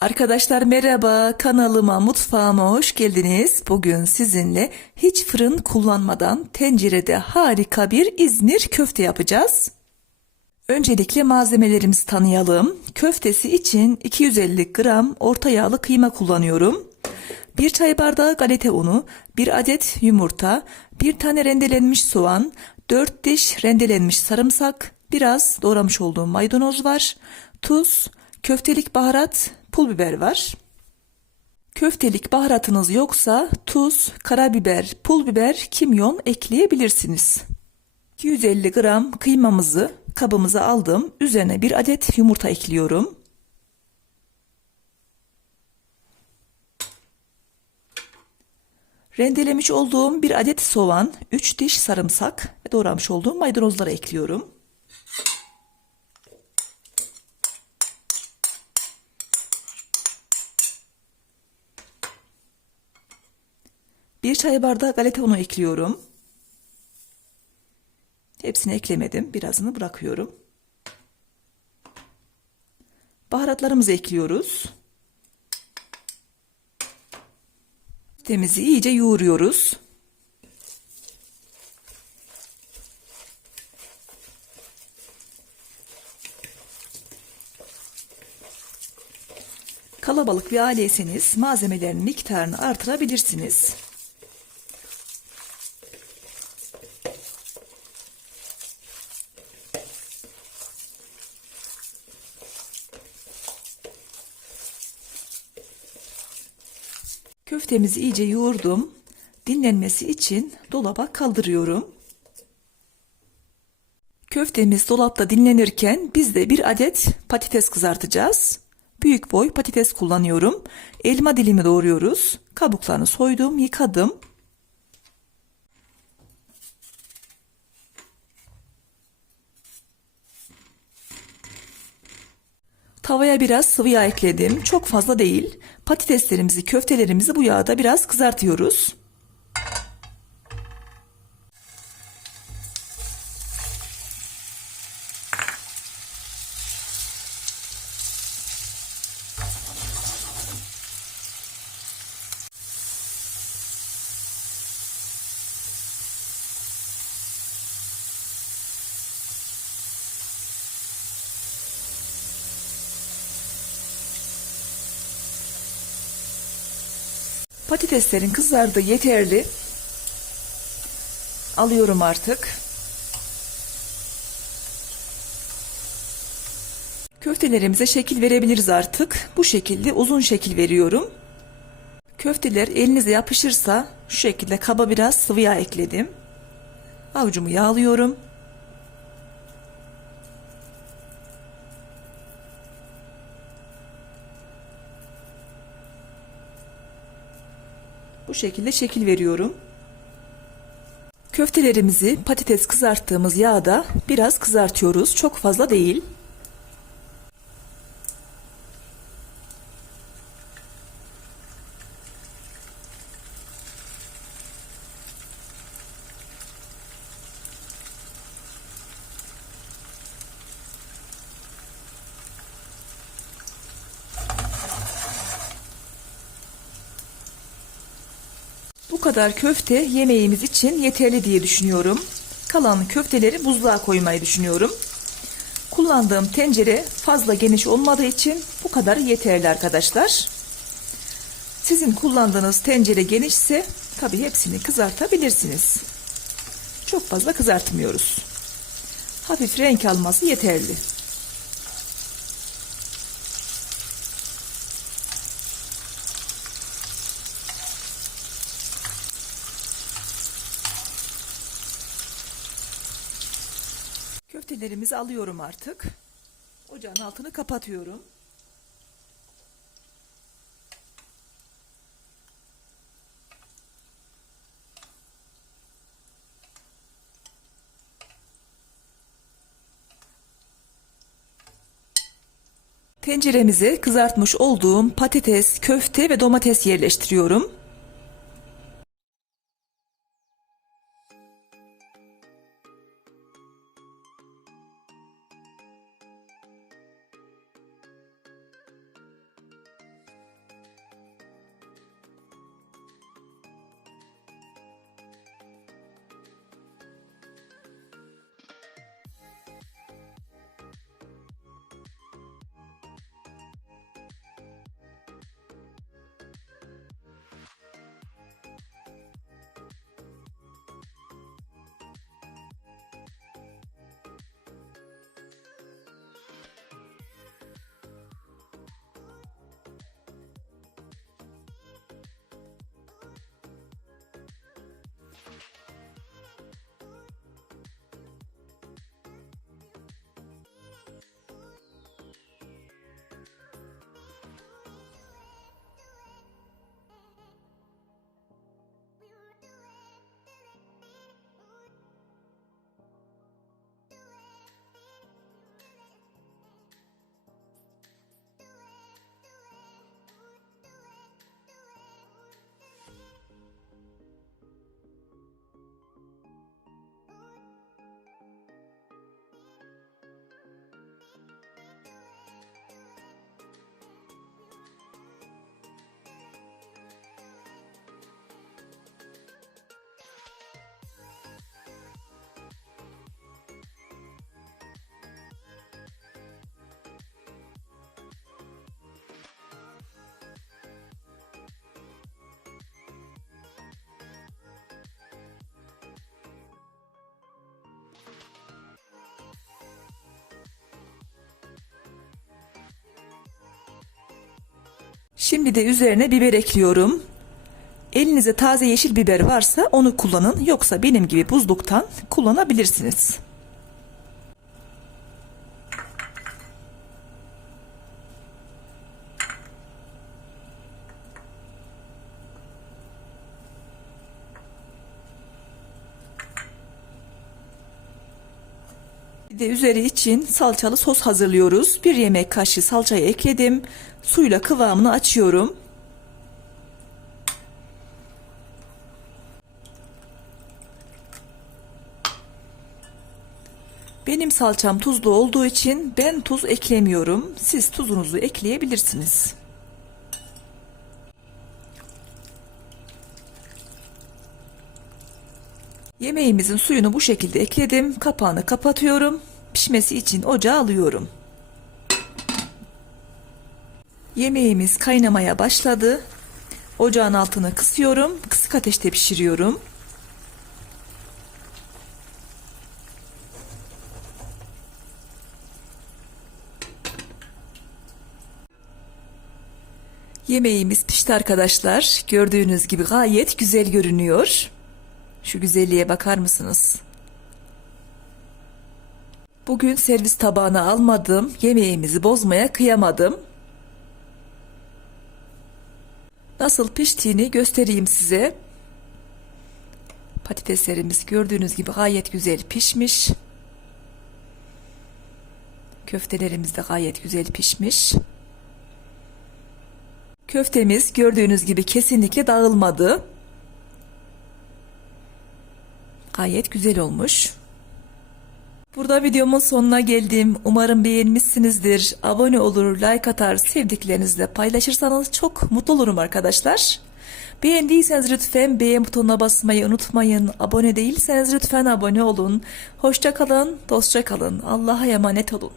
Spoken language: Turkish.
Arkadaşlar merhaba, kanalıma, mutfağıma hoş geldiniz. Bugün sizinle hiç fırın kullanmadan tencerede harika bir İzmir köfte yapacağız. Öncelikle malzemelerimizi tanıyalım. Köftesi için 250 gram orta yağlı kıyma kullanıyorum. 1 çay bardağı galeta unu, 1 adet yumurta, 1 tane rendelenmiş soğan, 4 diş rendelenmiş sarımsak, biraz doğramış olduğum maydanoz var, tuz, köftelik baharat, pul biber var. Köftelik baharatınız yoksa tuz, karabiber, pul biber, kimyon ekleyebilirsiniz. 250 gram kıymamızı kabımıza aldım. Üzerine bir adet yumurta ekliyorum. Rendelemiş olduğum bir adet soğan, 3 diş sarımsak ve doğramış olduğum maydanozları ekliyorum. Bir çay bardağı galeta unu ekliyorum. Hepsini eklemedim. Birazını bırakıyorum. Baharatlarımızı ekliyoruz. Temizi iyice yoğuruyoruz. Kalabalık bir aileyseniz malzemelerin miktarını artırabilirsiniz. Köftemizi iyice yoğurdum. Dinlenmesi için dolaba kaldırıyorum. Köftemiz dolapta dinlenirken biz de bir adet patates kızartacağız. Büyük boy patates kullanıyorum. Elma dilimi doğruyoruz. Kabuklarını soydum, yıkadım. Tavaya biraz sıvı yağ ekledim. Çok fazla değil. Patateslerimizi, köftelerimizi bu yağda biraz kızartıyoruz. Patateslerin kızardığı yeterli. Alıyorum artık. Köftelerimize şekil verebiliriz artık. Bu şekilde uzun şekil veriyorum. Köfteler elinize yapışırsa şu şekilde kaba biraz sıvı yağ ekledim. Avucumu yağlıyorum. Şekilde şekil veriyorum. Köftelerimizi patates kızarttığımız yağda biraz kızartıyoruz. Çok fazla değil. Kadar köfte yemeğimiz için yeterli diye düşünüyorum. Kalan köfteleri buzluğa koymayı düşünüyorum. Kullandığım tencere fazla geniş olmadığı için bu kadar yeterli arkadaşlar. Sizin kullandığınız tencere genişse tabii hepsini kızartabilirsiniz. Çok fazla kızartmıyoruz. Hafif renk alması yeterli. Köftelerimizi alıyorum artık. Ocağın altını kapatıyorum. Tenceremize kızartmış olduğum patates, köfte ve domates yerleştiriyorum. Şimdi de üzerine biber ekliyorum. Elinizde taze yeşil biber varsa onu kullanın. Yoksa benim gibi buzluktan kullanabilirsiniz. Bir de üzeri için salçalı sos hazırlıyoruz. Bir yemek kaşığı salçayı ekledim. Suyla kıvamını açıyorum. Benim salçam tuzlu olduğu için ben tuz eklemiyorum. Siz tuzunuzu ekleyebilirsiniz. Yemeğimizin suyunu bu şekilde ekledim. Kapağını kapatıyorum. Pişmesi için ocağa alıyorum. Yemeğimiz kaynamaya başladı. Ocağın altını kısıyorum. Kısık ateşte pişiriyorum. Yemeğimiz pişti arkadaşlar. Gördüğünüz gibi gayet güzel görünüyor. Şu güzelliğe bakar mısınız? Bugün servis tabağına almadım. Yemeğimizi bozmaya kıyamadım. Nasıl piştiğini göstereyim size. Patateslerimiz gördüğünüz gibi gayet güzel pişmiş. Köftelerimiz de gayet güzel pişmiş. Köftemiz gördüğünüz gibi kesinlikle dağılmadı. Gayet güzel olmuş. Burada videomun sonuna geldim. Umarım beğenmişsinizdir. Abone olur, like atar, sevdiklerinizle paylaşırsanız çok mutlu olurum arkadaşlar. Beğendiyseniz lütfen beğen butonuna basmayı unutmayın. Abone değilseniz lütfen abone olun. Hoşça kalın, dostça kalın. Allah'a emanet olun.